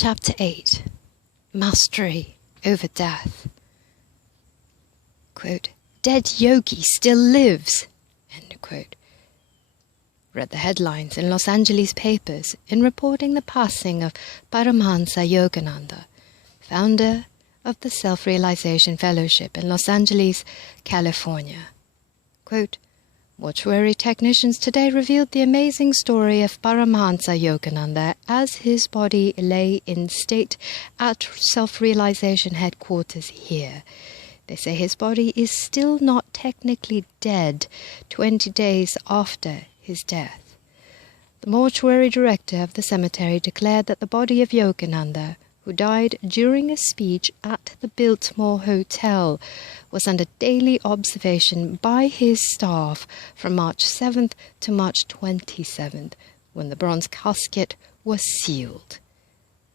Chapter 8. Mastery over Death. Quote, "Dead yogi still lives," end quote. Read the headlines in Los Angeles papers in reporting the passing of Paramhansa Yogananda, founder of the Self-Realization Fellowship in Los Angeles, California. Quote, "Mortuary technicians today revealed the amazing story of Paramhansa Yogananda as his body lay in state at Self-Realization headquarters here. They say his body is still not technically dead 20 days after his death. The mortuary director of the cemetery declared that the body of Yogananda, who died during a speech at the Biltmore Hotel, was under daily observation by his staff from March 7th to March 27th, when the bronze casket was sealed.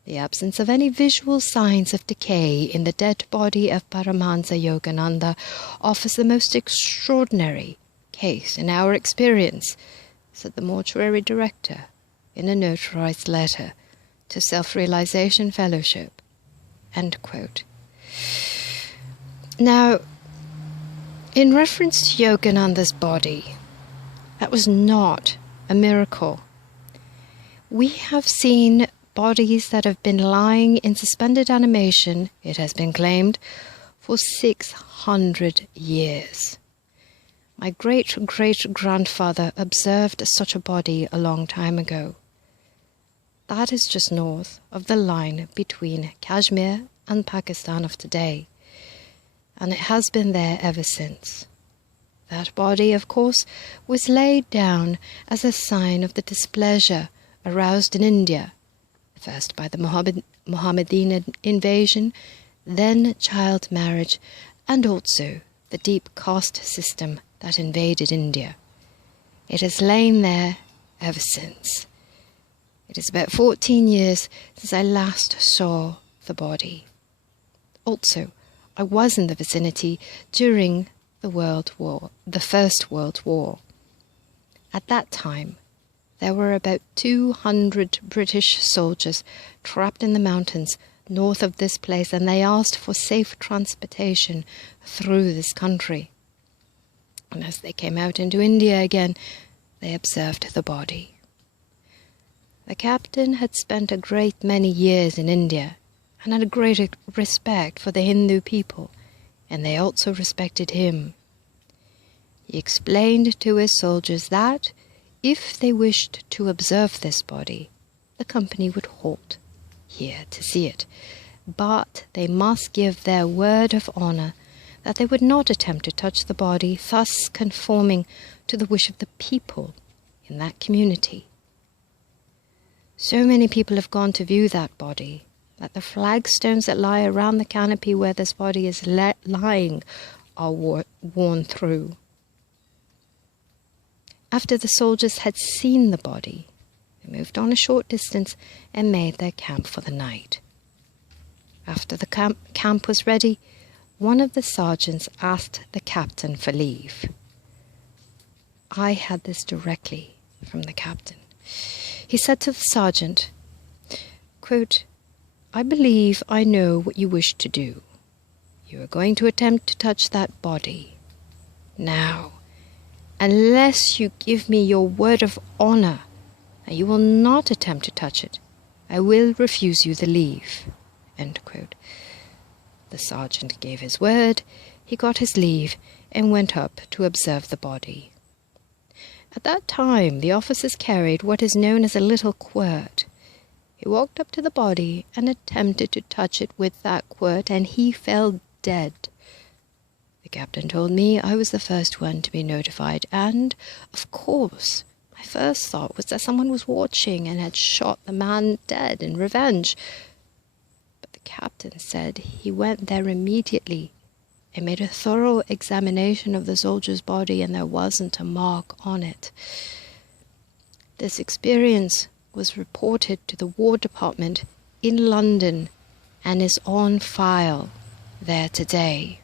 The absence of any visual signs of decay in the dead body of Paramhansa Yogananda offers the most extraordinary case in our experience," said the mortuary director in a notarized letter to Self-Realization Fellowship. End quote. Now, in reference to Yogananda's body, that was not a miracle. We have seen bodies that have been lying in suspended animation, it has been claimed, for 600 years. My great-great-grandfather observed such a body a long time ago. That is just north of the line between Kashmir and Pakistan of today, and it has been there ever since. That body, of course, was laid down as a sign of the displeasure aroused in India, first by the Mohammedan invasion, then child marriage, and also the deep caste system that invaded India. It has lain there ever since. It is about 14 years since I last saw the body. Also, I was in the vicinity during the First World War. At that time, there were about 200 British soldiers trapped in the mountains north of this place, and they asked for safe transportation through this country. And as they came out into India again, they observed the body. The captain had spent a great many years in India and had a great respect for the Hindu people, and they also respected him. He explained to his soldiers that, if they wished to observe this body, the company would halt here to see it, but they must give their word of honor that they would not attempt to touch the body, thus conforming to the wish of the people in that community. So many people have gone to view that body that the flagstones that lie around the canopy where this body is lying are worn through. After the soldiers had seen the body, they moved on a short distance and made their camp for the night. After the camp was ready, one of the sergeants asked the captain for leave. I had this directly from the captain. He said to the sergeant, quote, "I believe I know what you wish to do. You are going to attempt to touch that body. Now, unless you give me your word of honor that you will not attempt to touch it, I will refuse you the leave." End quote. The sergeant gave his word, he got his leave, and went up to observe the body. At that time, the officers carried what is known as a little quirt. He walked up to the body and attempted to touch it with that quirt, and he fell dead. The captain told me I was the first one to be notified, and, of course, my first thought was that someone was watching and had shot the man dead in revenge. But the captain said he went there immediately and made a thorough examination of the soldier's body, and there wasn't a mark on it. This experience was reported to the War Department in London and is on file there today.